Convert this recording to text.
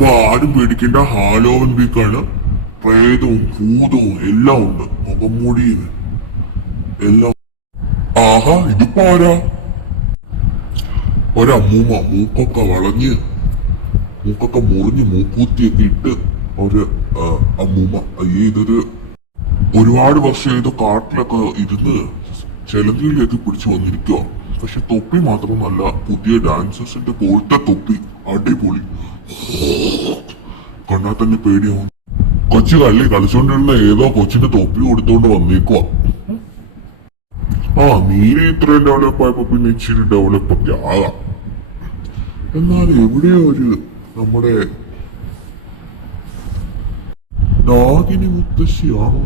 അപ്പൊ ആരും പേടിക്കേണ്ട, ഹാലോവൻ വീക്കാണ്. പ്രേതവും ഭൂതവും എല്ലാം ഉണ്ട്, മുഖംമൂടി എല്ലാം. ആഹാ, ഇതിപ്പോ ആരാ? ഒരമ്മൂമ്മ, മൂക്കൊക്കെ വളഞ്ഞ് മൂക്കൊക്കെ മുറിഞ്ഞ് മൂക്കൂത്തിയൊക്കെ ഇട്ട് ഒരു അമ്മൂമ്മ. അയ്യേ, ഇതൊരു ഒരുപാട് വർഷം ഇത് കാട്ടിലൊക്കെ ഇരുന്ന് ചെലന്തിയിലേക്ക് പിടിച്ചു വന്നിരിക്കുക. പക്ഷെ തൊപ്പി മാത്രം നല്ല പുതിയ ഡാൻസേഴ്സിന്റെ പോലത്തെ തൊപ്പി, അടിപൊളി. കണ്ടാൽ തന്നെ പേടിയാവും. കൊച്ചു കള്ളി കളിച്ചോണ്ടിരുന്ന ഏതോ കൊച്ചിന്റെ തൊപ്പി കൊടുത്തോണ്ട് വന്നേക്കുവാ. നീരെ ഇത്രയും ഡെവലപ്പ് ആയപ്പോ പിന്നെ ഇച്ചിരി ഡെവലപ്പ് ഒക്കെ ആകാം. എന്നാൽ എവിടെയോ ഒരു നമ്മുടെ നാഗിനി മുത്തശ്ശിയാണോ?